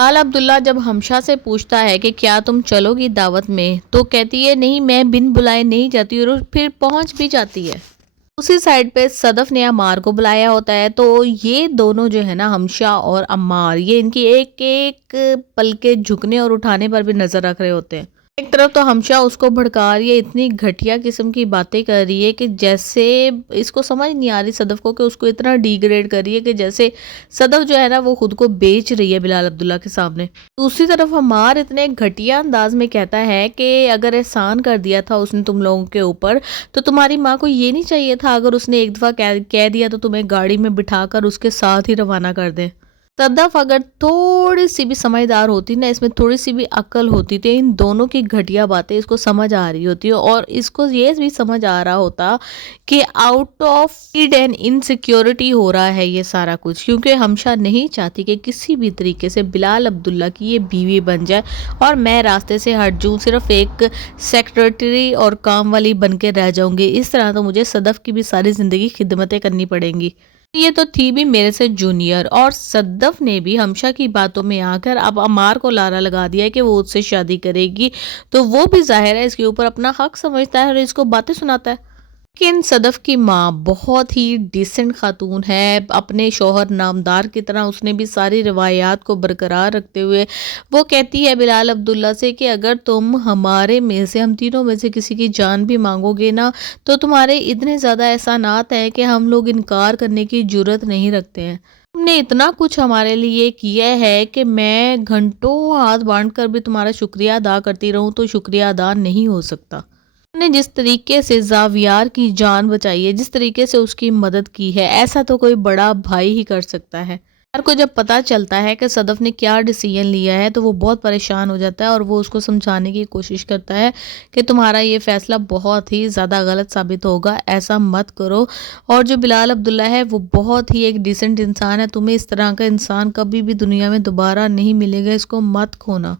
بلال عبداللہ جب ہمشا سے پوچھتا ہے کہ کیا تم چلو گی دعوت میں، تو کہتی ہے نہیں، میں بن بلائے نہیں جاتی، اور پھر پہنچ بھی جاتی ہے۔ دوسری سائڈ پہ صدف نے عمار کو بلایا ہوتا ہے، تو یہ دونوں جو ہے نا، ہمشا اور عمار، یہ ان کی ایک ایک پل کے جھکنے اور اٹھانے پر بھی نظر رکھ رہے ہوتے ہیں۔ ایک طرف تو ہمشا اس کو بھڑکا رہی ہے، اتنی گھٹیا قسم کی باتیں کر رہی ہے کہ جیسے اس کو سمجھ نہیں آ رہی صدف کو، کہ اس کو اتنا ڈی گریڈ کر رہی ہے کہ جیسے صدف جو ہے نا وہ خود کو بیچ رہی ہے بلال عبداللہ کے سامنے۔ دوسری طرف عمار اتنے گھٹیا انداز میں کہتا ہے کہ اگر احسان کر دیا تھا اس نے تم لوگوں کے اوپر، تو تمہاری ماں کو یہ نہیں چاہیے تھا اگر اس نے ایک دفعہ کہہ دیا تو تمہیں گاڑی میں بٹھا کر اس کے ساتھ ہی روانہ کر دیں۔ صدف اگر تھوڑی سی بھی سمجھدار ہوتی نا، اس میں تھوڑی سی بھی عقل ہوتی، تو ان دونوں کی گھٹیا باتیں اس کو سمجھ آ رہی ہوتی، اور اس کو یہ بھی سمجھ آ رہا ہوتا کہ out of need and insecurity ہو رہا ہے یہ سارا کچھ، کیونکہ ہمشا نہیں چاہتی کہ کسی بھی طریقے سے بلال عبداللہ کی یہ بیوی بن جائے اور میں راستے سے ہٹ جاؤں، صرف ایک سیکرٹری اور کام والی بن کے رہ جاؤں گی۔ اس طرح تو مجھے صدف کی بھی ساری زندگی خدمتیں کرنی پڑیں گی۔ یہ تو تھی بھی میرے سے جونیئر، اور صدف نے بھی ہمشا کی باتوں میں آ کر اب عمار کو لارا لگا دیا کہ وہ اس سے شادی کرے گی، تو وہ بھی ظاہر ہے اس کے اوپر اپنا حق سمجھتا ہے اور اس کو باتیں سناتا ہے۔ لیکن صدف کی ماں بہت ہی ڈیسنٹ خاتون ہے، اپنے شوہر نامدار کی طرح اس نے بھی ساری روایات کو برقرار رکھتے ہوئے وہ کہتی ہے بلال عبداللہ سے کہ اگر تم ہمارے میں سے، ہم تینوں میں سے کسی کی جان بھی مانگو گے نا، تو تمہارے اتنے زیادہ احسانات ہیں کہ ہم لوگ انکار کرنے کی جرات نہیں رکھتے ہیں۔ تم نے اتنا کچھ ہمارے لیے کیا ہے کہ میں گھنٹوں ہاتھ بانٹ کر بھی تمہارا شکریہ ادا کرتی رہوں تو شکریہ ادا نہیں ہو سکتا۔ تم نے جس طریقے سے زاویار کی جان بچائی ہے، جس طریقے سے اس کی مدد کی ہے، ایسا تو کوئی بڑا بھائی ہی کر سکتا ہے۔ ہر کو جب پتا چلتا ہے کہ صدف نے کیا ڈیسیژن لیا ہے تو وہ بہت پریشان ہو جاتا ہے، اور وہ اس کو سمجھانے کی کوشش کرتا ہے کہ تمہارا یہ فیصلہ بہت ہی زیادہ غلط ثابت ہوگا، ایسا مت کرو، اور جو بلال عبداللہ ہے وہ بہت ہی ایک ڈیسنٹ انسان ہے، تمہیں اس طرح کا انسان کبھی بھی دنیا میں دوبارہ نہیں ملے گا، اس کو مت کھونا۔